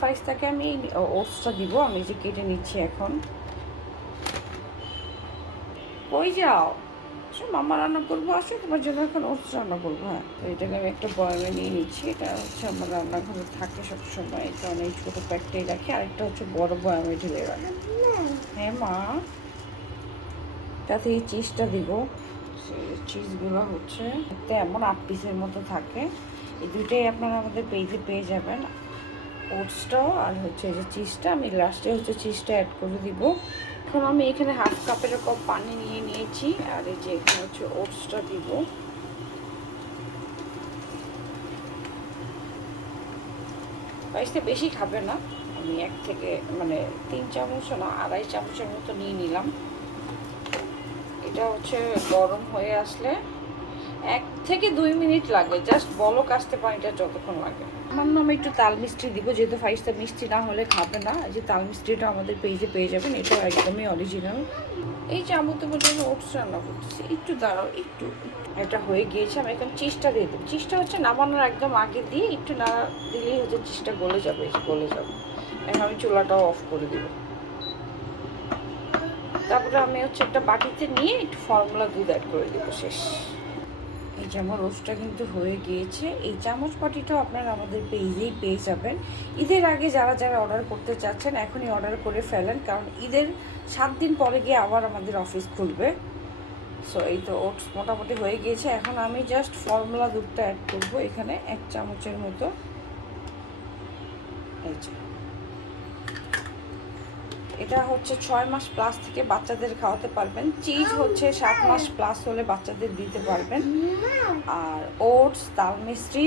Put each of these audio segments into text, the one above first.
ফাইসটাকে আমি ওটসটা দিব, আমি যে কেটে নিচ্ছি এখন। কই যাও? আসো, মামা রান্না করবো, আসো তোমার জন্য এখন ওটস রান্না করবো। হ্যাঁ, তো এটাকে আমি একটা বয়ামে নিয়ে নিচ্ছি। এটা হচ্ছে আমার রান্নাঘরে থাকে সবসময়, এটা অনেক ছোটো প্যাকটাই রাখি, আরেকটা হচ্ছে বড় বয়ামে ঢেলে রাখি। হ্যাঁ মা, তাতে এই চিজটা দিব। চিজগুলো হচ্ছে এমন 8 পিসের মতো থাকে। এই দুইটাই আপনারা আমাদের পেজে পেয়ে যাবেন, ওটসটাও আর হচ্ছে যে চিজটা। আমি লাস্টে হচ্ছে চিজটা অ্যাড করে দিব। এখন আমি এখানে হাফ কাপের কপ পানি নিয়ে নিয়েছি, আর এই যে এখানে হচ্ছে ওটসটা দিব। রাইসটা বেশি খাবে না, আমি 1 থেকে 3 চামচ না 2.5 চামচের মতো নিয়ে নিলাম। এটা হচ্ছে গরম হয়ে আসলে 1 থেকে 2 মিনিট লাগে, জাস্ট বলক আসতে পানিটা যতক্ষণ লাগে। সামান্য আমি একটু তাল মিষ্টি দিব, যেহেতু ফাইসটা মিষ্টি না হলে খাবে না। এই যে তাল মিষ্টিটা আমাদের পেজে পেয়ে যাবেন, এটাও একদমই অরিজিনাল। এই যে আমি তোমার জন্য ওটস রান্না করতেছি, একটু দাঁড়াও, একটু। এটা হয়ে গিয়েছে, আমি এখন চিজটা দিয়ে দেবো। চিজটা হচ্ছে নামানোর একদম আগে দিয়ে একটু নাড়া দিলেই হচ্ছে চিজটা গলে যাবে, গলে যাবে। এখন আমি চুলাটাও অফ করে দিব। তারপরে আমি হচ্ছে একটা বাটিতে নিয়ে একটু ফর্মুলা দুধ অ্যাড করে দেবো, শেষ। এই যে আমার রোস্টটা কিন্তু হয়ে গিয়েছে। এই চামচ বাটিটাও আপনারা আমাদের পেজেই পেয়ে যাবেন। ঈদের আগে যারা যারা অর্ডার করতে চাচ্ছেন এখনই অর্ডার করে ফেলেন, কারণ ঈদের 7 দিন পরে গিয়ে আবার আমাদের অফিস খুলবে। সো এই তো ওটস মোটামুটি হয়ে গিয়েছে। এখন আমি জাস্ট ফর্মুলা দুধটা অ্যাড করবো এখানে 1 চামচের মতো। এই যে এটা হচ্ছে 6 মাস প্লাস থেকে বাচ্চাদের খাওয়াতে পারবেন। চিজ হচ্ছে 7 মাস প্লাস হলে বাচ্চাদের দিতে পারবেন। আর ওটস, তাল মিষ্টি,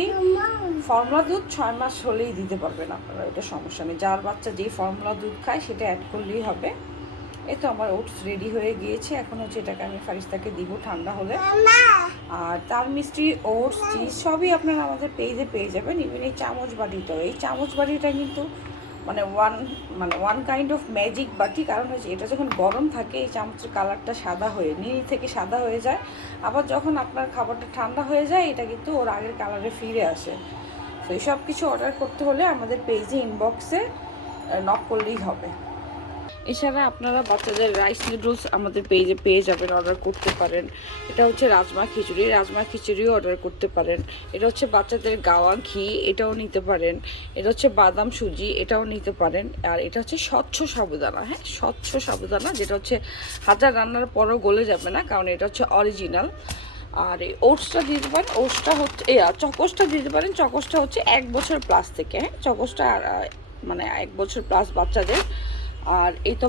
ফর্মুলা দুধ 6 মাস হলেই দিতে পারবেন আপনারা, এটা সমস্যা নেই। যার বাচ্চা যেই ফর্মুলা দুধ খায় সেটা অ্যাড করলেই হবে। এই তো আমার ওটস রেডি হয়ে গিয়েছে। এখন হচ্ছে এটাকে আমি ফারিস্তাকে দিব ঠান্ডা হলে। আর তাল মিষ্টি, ওটস, চিজ সবই আপনারা আমাদের পেজে পেয়ে যাবেন। ইভেন এই চামচ বাটিটাও, এই চামচ বাটিটা কিন্তু ওয়ান কাইন্ড অফ ম্যাজিক বাটি। কারণ হচ্ছে এটা যখন গরম থাকে এই চামচের কালারটা সাদা হয়ে, নীল থেকে সাদা হয়ে যায়। আবার যখন আপনার খাবারটা ঠান্ডা হয়ে যায় এটা কিন্তু ওর আগের কালারে ফিরে আসে। তো এই সব কিছু অর্ডার করতে হলে আমাদের পেজে ইনবক্সে নক করলেই হবে। এছাড়া আপনারা বাচ্চাদের রাইস নুডলস আমাদের পেজে পেয়ে যাবেন, অর্ডার করতে পারেন। এটা হচ্ছে রাজমা খিচুড়িও অর্ডার করতে পারেন। এটা হচ্ছে বাচ্চাদের গাওয়া ঘি, এটাও নিতে পারেন। এটা হচ্ছে বাদাম সুজি, এটাও নিতে পারেন। আর এটা হচ্ছে স্বচ্ছ সাবুদানা, হ্যাঁ স্বচ্ছ সাবুদানা, যেটা হচ্ছে হাজার রান্নার পরও গলে যাবে না, কারণ এটা হচ্ছে অরিজিনাল। আর এই ওটসটা দিতে পারেন, ওটসটা হচ্ছে চকোসটা দিতে পারেন। চকোসটা হচ্ছে 1 বছর প্লাস থেকে, হ্যাঁ চকোসটা 1 বছর প্লাস বাচ্চাদের। আর এই তো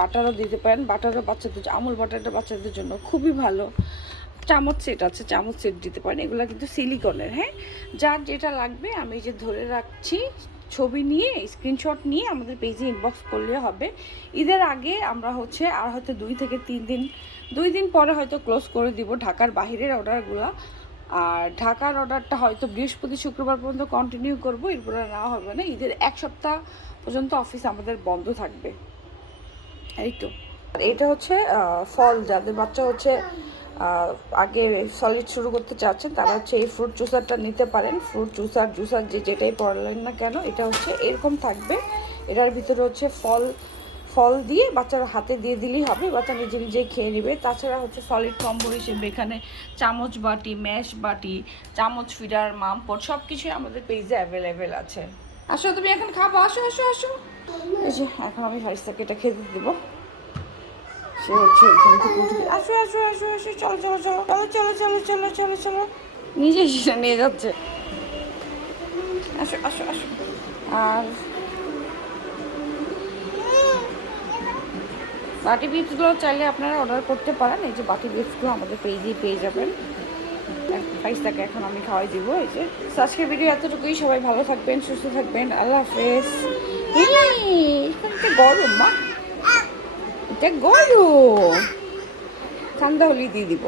বাটারও দিতে পারেন। বাটারও বাচ্চাদের, আমুল বাটারটা বাচ্চাদের জন্য খুবই ভালো। চামচ সেট আছে, চামচ সেট দিতে পারেন। এগুলো কিন্তু সিলিকনের, হ্যাঁ যার যেটা লাগবে আমি যে ধরে রাখছি, ছবি নিয়ে স্ক্রিনশট নিয়ে আমাদের পেজে ইনবক্স করলে হবে। ঈদের আগে আমরা হচ্ছে আর হয়তো 2 থেকে 3 দিন, 2 দিন পরে হয়তো ক্লোজ করে দিব ঢাকার বাহিরের অর্ডারগুলো। আর ঢাকার অর্ডারটা হয়তো বৃহস্পতি শুক্রবার পর্যন্ত কন্টিনিউ করবো, এরপরে নেওয়া হবে না। ঈদের 1 সপ্তাহ পর্যন্ত অফিস আমাদের বন্ধ থাকবে। এই তো এটা হচ্ছে ফল, যাদের বাচ্চা হচ্ছে আগে সলিড শুরু করতে চাচ্ছেন তারা হচ্ছে এই ফ্রুট জুসারটা নিতে পারেন। ফ্রুট জুসার যেটাই পড়লেন না কেন, এটা হচ্ছে এরকম থাকবে। এটার ভিতরে হচ্ছে ফল দিয়ে বাচ্চারা হাতে দিয়ে দিলেই হবে, বাচ্চা নিজে নিজেই খেয়ে নেবে। তাছাড়া হচ্ছে সলিড কম্বো হিসেবে এখানে চামচ বাটি, ম্যাশ বাটি, চামচ ফিডার, মামপট সব কিছুই আমাদের পেজে অ্যাভেলেবেল আছে। আসো তুমি এখন খাবো, আসো আসো আসো। এই যে এখন আমি ফারিস্তাকে এটা খেতে দেবো। সে হচ্ছে এখান থেকে উঠে, আসো আসো আসো আসো, চলো চলো চলো চলো চলো চলো চলো চলো, নিজে সেটা নিয়ে যাচ্ছে। আসো আসো আসো। আর বাটি বিপসগুলো চাইলে আপনারা অর্ডার করতে পারেন। এই যে বাটি বিপসগুলো আমাদের পেজেই পেয়ে যাবেন। ফারিস্তাকে এখন আমি খাওয়াই দিব। এই যে আজকের ভিডিও এতটুকুই। সবাই ভালো থাকবেন, সুস্থ থাকবেন, আল্লাহ হাফেজ। এটা গরম মা, এটা গরম, ঠান্ডা হলেই দিয়ে দিব।